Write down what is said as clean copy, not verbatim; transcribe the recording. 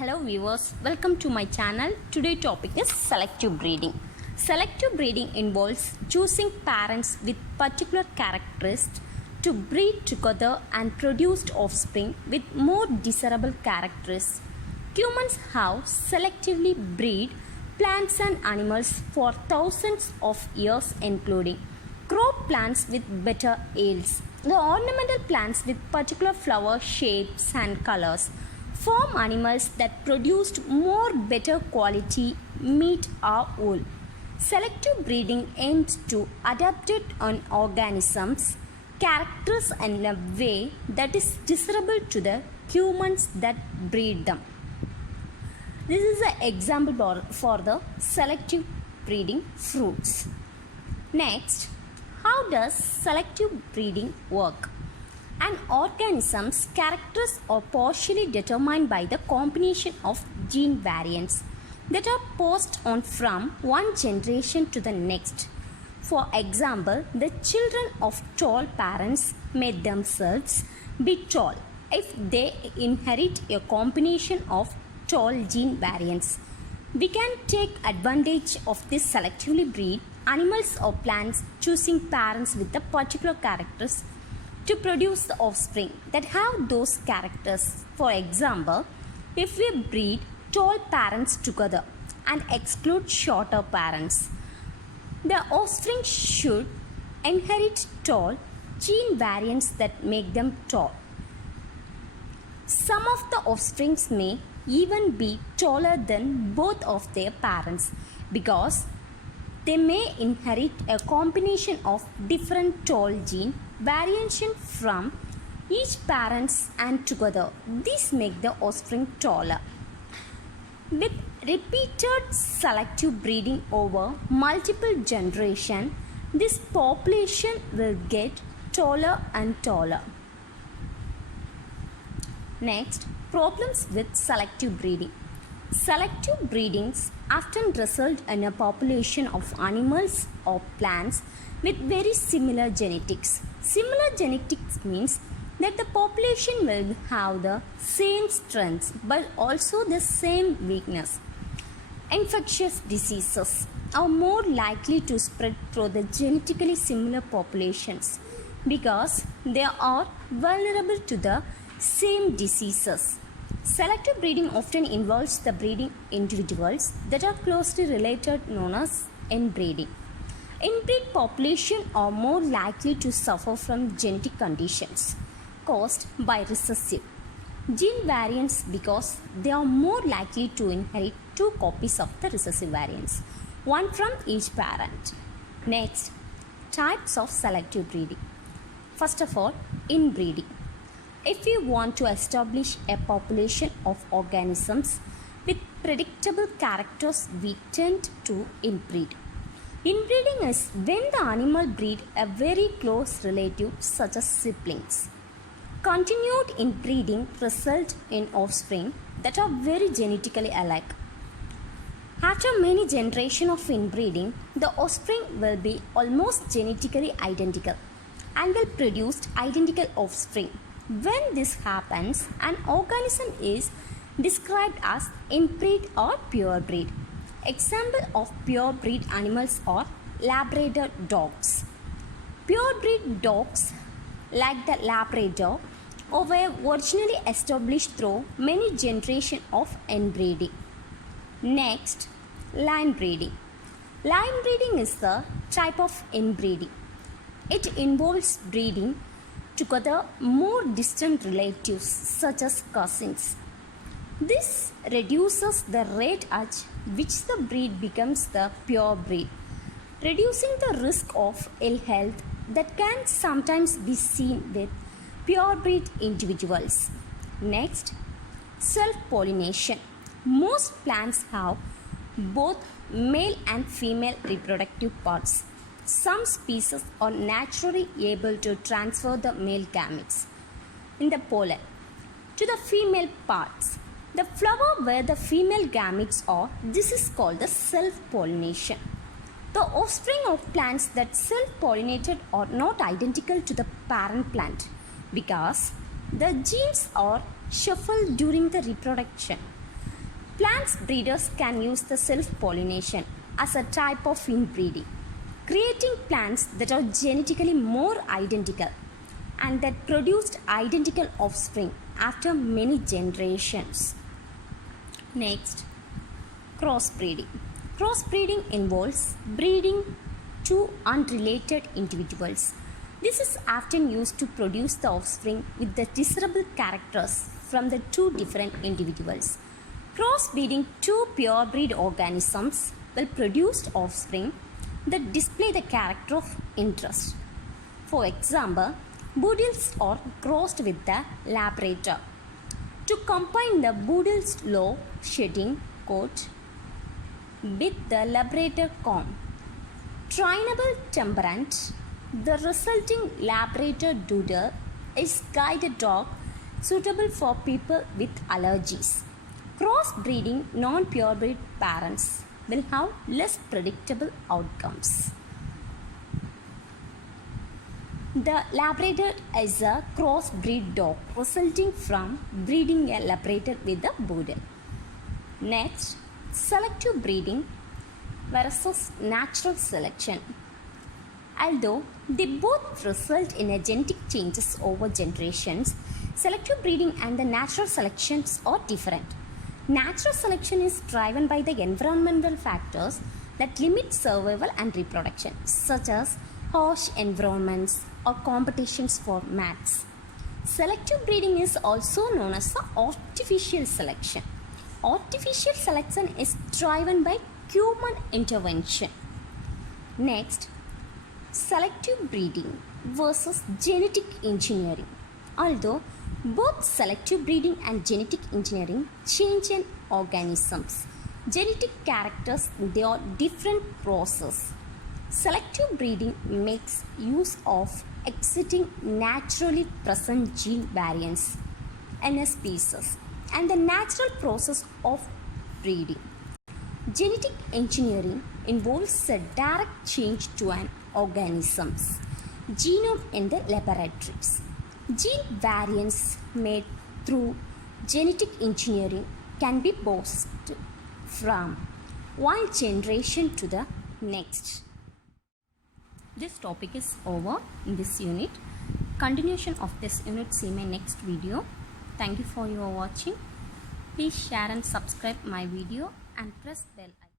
Hello viewers, welcome to my channel. Today topic is selective breeding. Selective breeding involves choosing parents with particular characteristics to breed together and produce offspring with more desirable characteristics. Humans have selectively breed plants and animals for thousands of years, including crop plants with better yields, the ornamental plants with particular flower shapes and colors, farm animals that produced more better quality meat or wool. Selective breeding aims to adapt it on organisms' characters in a way that is desirable to the humans that breed them. This is an example for the selective breeding fruits. Next, how does selective breeding work? An organism's characters are partially determined by the combination of gene variants that are passed on from one generation to the next. For example, the children of tall parents may themselves be tall if they inherit a combination of tall gene variants. We can take advantage of this selectively breed animals or plants, choosing parents with the particular characters to produce the offspring that have those characters. For example, if we breed tall parents together and exclude shorter parents, the offspring should inherit tall gene variants that make them tall. Some of the offsprings may even be taller than both of their parents because they may inherit a combination of different tall gene variation from each parents, and together these make the offspring taller. With repeated selective breeding over multiple generations, this population will get taller and taller. Next, problems with selective breeding. Selective breedings often result in a population of animals or plants with very similar genetics. Similar genetics means that the population will have the same strengths but also the same weakness. Infectious diseases are more likely to spread through the genetically similar populations because they are vulnerable to the same diseases. Selective breeding often involves the breeding individuals that are closely related, known as inbreeding. Inbreed populations are more likely to suffer from genetic conditions caused by recessive gene variants because they are more likely to inherit two copies of the recessive variants, one from each parent. Next, types of selective breeding. First of all, inbreeding. If we want to establish a population of organisms with predictable characters, we tend to inbreed. Inbreeding is when the animal breeds a very close relative such as siblings. Continued inbreeding results in offspring that are very genetically alike. After many generations of inbreeding, the offspring will be almost genetically identical and will produce identical offspring. When this happens, an organism is described as inbreed or purebred. Example of purebred animals are Labrador dogs. Purebred dogs, like the Labrador, were originally established through many generations of inbreeding. Next, line breeding. Line breeding is the type of inbreeding. It involves breeding together more distant relatives such as cousins. This reduces the rate at which the breed becomes the pure breed, reducing the risk of ill health that can sometimes be seen with purebred individuals. Next, self-pollination. Most plants have both male and female reproductive parts. Some species are naturally able to transfer the male gametes in the pollen to the female parts. The flower where the female gametes are, this is called the self-pollination. The offspring of plants that self-pollinated are not identical to the parent plant because the genes are shuffled during the reproduction. Plants breeders can use the self-pollination as a type of inbreeding, creating plants that are genetically more identical and that produced identical offspring after many generations. Next, crossbreeding. Crossbreeding involves breeding two unrelated individuals. This is often used to produce the offspring with the desirable characters from the two different individuals. Crossbreeding two purebred organisms will produce offspring that display the character of interest. For example, Poodles are crossed with the Labrador to combine the Poodle's low shedding coat with the Labrador comb. Trainable temperament, the resulting Labrador Doodle is guided dog suitable for people with allergies. Crossbreeding non-purebred parents will have less predictable outcomes. The Labrador is a crossbreed dog resulting from breeding a Labrador with a Poodle. Next, selective breeding versus natural selection. Although they both result in a genetic changes over generations, selective breeding and the natural selections are different. Natural selection is driven by the environmental factors that limit survival and reproduction, such as harsh environments or competitions for mates. Selective breeding is also known as artificial selection. Artificial selection is driven by human intervention. Next, selective breeding versus genetic engineering. Although both selective breeding and genetic engineering change an organism's genetic characters, they are different processes. Selective breeding makes use of exiting naturally present gene variants in a species and the natural process of breeding. Genetic engineering involves a direct change to an organism's genome in the laboratories. Gene variants made through genetic engineering can be passed from one generation to the next. This topic is over in this unit. Continuation of this unit see my next video. Thank you for your watching. Please share and subscribe my video and press bell icon.